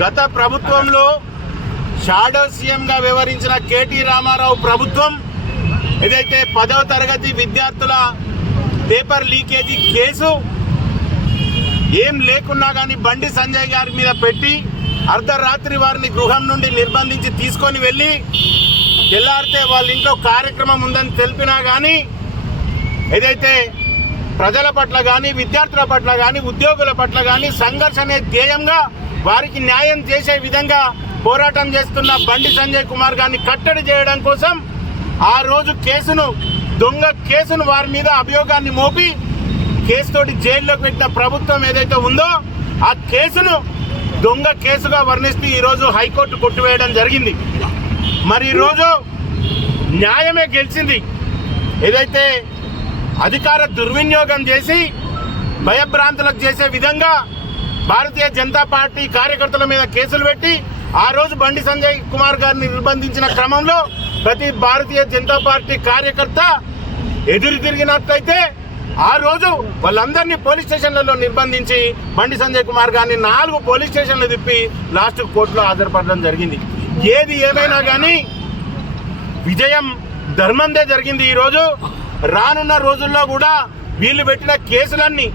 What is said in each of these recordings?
గత ప్రభుత్వంలో షాడో సీఎంగా వివరించిన కేటీ రామారావు ప్రభుత్వం ఏదైతే పదవ తరగతి విద్యార్థుల పేపర్ లీకేజీ కేసు ఏం లేకున్నా కానీ బండి సంజయ్ గారి మీద పెట్టి అర్ధరాత్రి వారిని గృహం నుండి నిర్బంధించి తీసుకొని వెళ్ళి తెల్లారితే వాళ్ళ ఇంట్లో కార్యక్రమం ఉందని తెలిపినా కానీ ఏదైతే ప్రజల పట్ల కానీ విద్యార్థుల పట్ల కానీ ఉద్యోగుల పట్ల కానీ సంఘర్షణ ధ్యేయంగా వారికి న్యాయం చేసే విధంగా పోరాటం చేస్తున్న బండి సంజయ్ కుమార్ గారిని కట్టడి చేయడం కోసం ఆ రోజు కేసును దొంగ కేసును వారి మీద అభియోగాన్ని మోపి కేసుతోటి జైల్లోకి పెట్టిన ప్రభుత్వం ఏదైతే ఉందో ఆ కేసును దొంగ కేసుగా వర్ణిస్తూ ఈరోజు హైకోర్టు కొట్టివేయడం జరిగింది. మరి ఈరోజు న్యాయమే గెలిచింది. ఏదైతే అధికార దుర్వినియోగం చేసి భయభ్రాంతులకు చేసే విధంగా భారతీయ జనతా పార్టీ కార్యకర్తల మీద కేసులు పెట్టి ఆ రోజు బండి సంజయ్ కుమార్ గారిని నిర్బంధించిన క్రమంలో ప్రతి భారతీయ జనతా పార్టీ కార్యకర్త ఎదురు తిరిగినట్లయితే ఆ రోజు వాళ్ళందరినీ పోలీస్ స్టేషన్లలో నిర్బంధించి బండి సంజయ్ కుమార్ గారిని నాలుగు పోలీస్ స్టేషన్లు తిప్పి లాస్ట్ కోర్టులో హాజరుపడడం జరిగింది. ఏది ఏమైనా కానీ విజయం ధర్మందే జరిగింది ఈరోజు రానున్న రోజుల్లో కూడా వీళ్ళు పెట్టిన కేసులన్నీ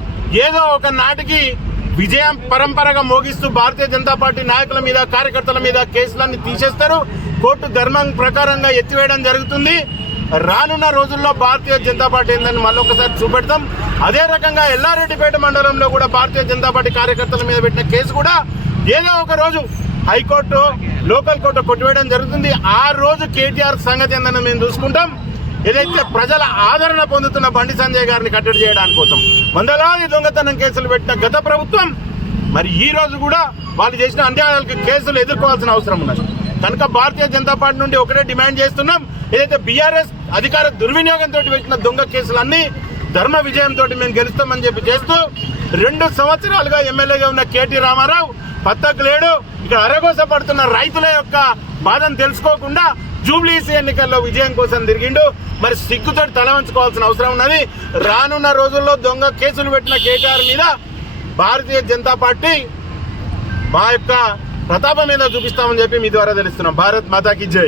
ఏదో ఒక నాటికి విజయం పరంపరగా మోగిస్తూ భారతీయ జనతా పార్టీ నాయకుల మీద కార్యకర్తల మీద కేసులన్నీ తీసేస్తారు. కోర్టు ధర్మం ప్రకారంగా ఎత్తివేయడం జరుగుతుంది. రానున్న రోజుల్లో భారతీయ జనతా పార్టీ ఏందని మళ్ళొకసారి చూపెడతాం. అదే రకంగా ఎల్లారెడ్డిపేట మండలంలో కూడా భారతీయ జనతా పార్టీ కార్యకర్తల మీద పెట్టిన కేసు కూడా ఏదో ఒక రోజు హైకోర్టు లోకల్ కోర్టు కొట్టివేయడం జరుగుతుంది. ఆ రోజు కేటీఆర్ సంగతి ఏందని మేము చూసుకుంటాం. ఏదైతే ప్రజల ఆదరణ పొందుతున్న బండి సంజయ్ గారిని కట్టడి చేయడానికి కోసం వందలాది దొంగతనం కేసులు పెట్టిన గత ప్రభుత్వం మరి ఈ రోజు కూడా వాళ్ళు చేసిన అన్యాయాలకు కేసులు ఎదుర్కోవాల్సిన అవసరం ఉన్నది. కనుక భారతీయ జనతా పార్టీ నుండి ఒకటే డిమాండ్ చేస్తున్నాం ఏదైతే బీఆర్ఎస్ అధికార దుర్వినియోగంతో పెట్టిన దొంగ కేసులన్నీ ధర్మ విజయంతో మేము గెలుస్తామని చెప్పి చేస్తూ రెండు సంవత్సరాలుగా ఎమ్మెల్యేగా ఉన్న కేటీ రామారావు పత్తకు లేడు. ఇక్కడ అరగోస పడుతున్న రైతుల యొక్క బాధను తెలుసుకోకుండా జూబ్లీస్ ఎన్నికల్లో విజయం కోసం తిరిగిండు. మరి సిగ్గుతో తల వంచుకోవాల్సిన అవసరం ఉన్నది. రానున్న రోజుల్లో దొంగ కేసులు పెట్టిన కేటీఆర్ మీద భారతీయ జనతా పార్టీ మా యొక్క ప్రతాపం మీద చూపిస్తామని చెప్పి మీ ద్వారా తెలుస్తున్నాం. భారత్ మాతాకి జై.